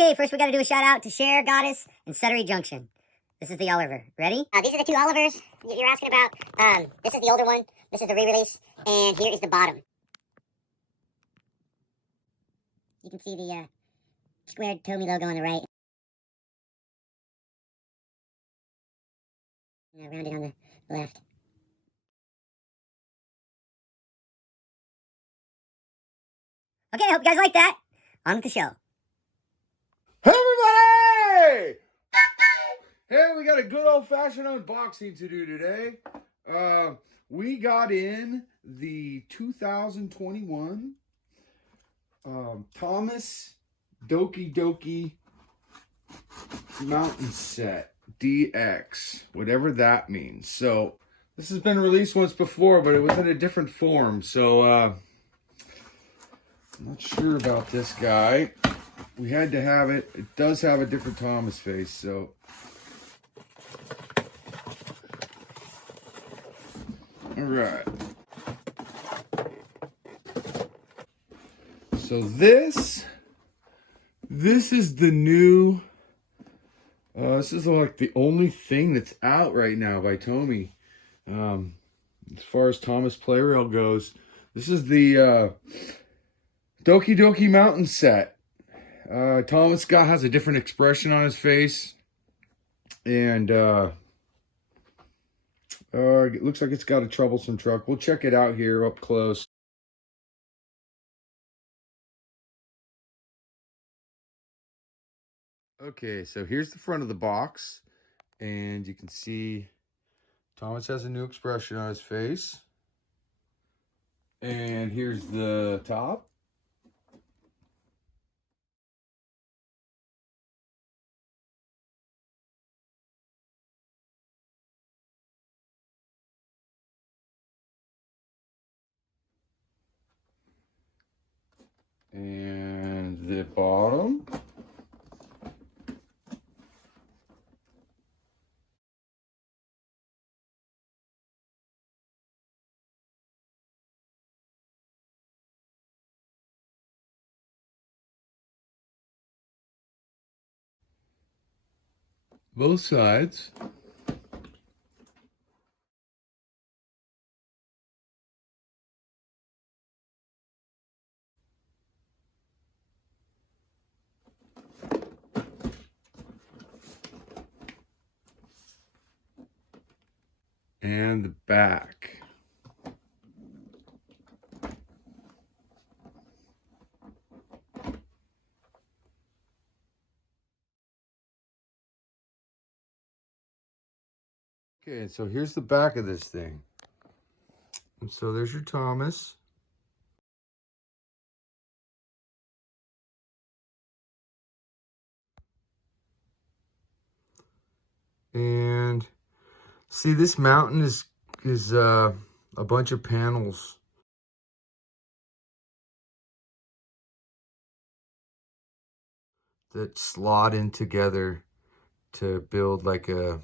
Okay, first we got to do a shout out to Cher, Goddess, and Suttery Junction. This is the Oliver. Ready? These are the two Olivers you're asking about. This is the older one. This is the re-release. And here is the bottom. You can see the squared Tomy logo on the right. And rounded on the left. Okay, I hope you guys like that. On with the show. Hey everybody! Hey, we got a good old-fashioned unboxing to do today. We got in the 2021 Thomas Doki Mountain Set DX, whatever that means. So this has been released once before, but it was in a different form. So I'm not sure about this guy. We had to have it. It does have a different Thomas face, so. All right. So this is the new, this is like the only thing that's out right now by Tomy. As far as Thomas PLARAIL goes, this is the Doki Mountain Set. Thomas Scott has a different expression on his face, and it looks like it's got a troublesome truck. We'll check it out here up close. Okay, so here's the front of the box, and you can see Thomas has a new expression on his face. And here's the top. And the bottom. Both sides. And the back. Okay, so here's the back of this thing. And so there's your Thomas. And see, this mountain is a bunch of panels that slot in together to build like a,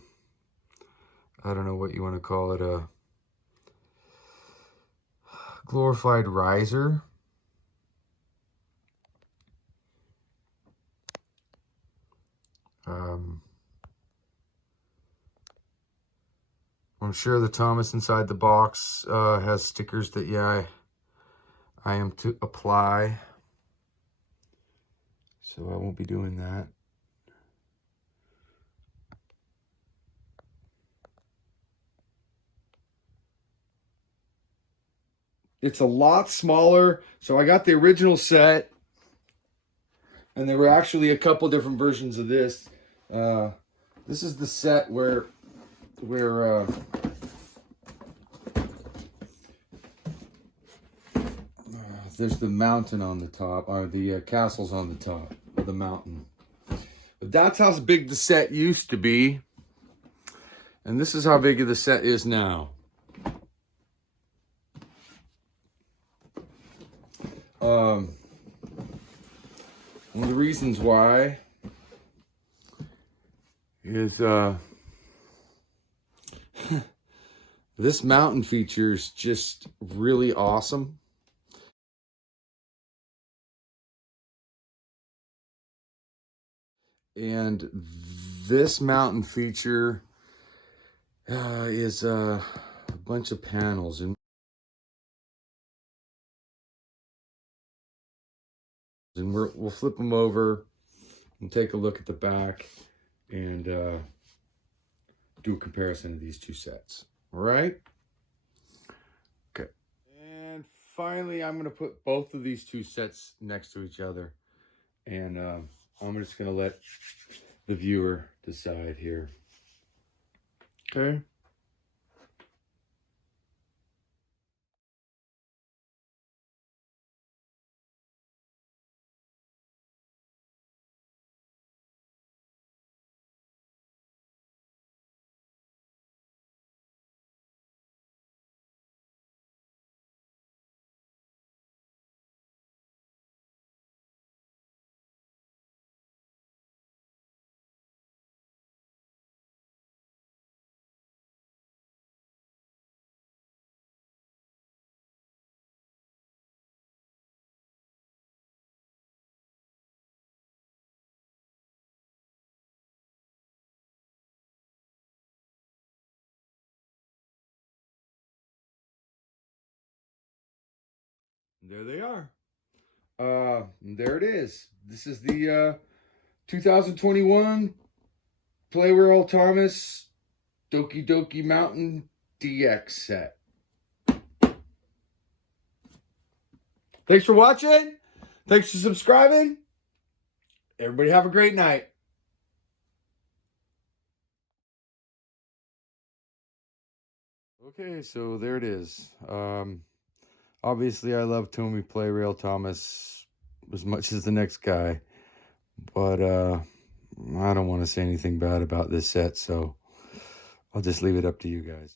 I don't know what you want to call it, a glorified riser. I'm sure the Thomas inside the box has stickers that, yeah, I am to apply. So I won't be doing that. It's a lot smaller. So I got the original set, and there were actually a couple different versions of this. This is the set where there's the mountain on the top, or the castle's on the top of the mountain. But that's how big the set used to be. And this is how big the set is now. One of the reasons why is this mountain feature is just really awesome. And this mountain feature is a bunch of panels, and we'll flip them over and take a look at the back and do a comparison of these two sets. All right. Okay. And finally, I'm going to put both of these two sets next to each other, and I'm just going to let the viewer decide here. Okay. There they are. There it is. This is the 2021 PLARAIL Thomas Doki Mountain DX set. Thanks for watching. Thanks for subscribing. Everybody have a great night. Okay, so there it is. Obviously, I love Tomy PLARAIL Thomas as much as the next guy, but I don't want to say anything bad about this set, so I'll just leave it up to you guys.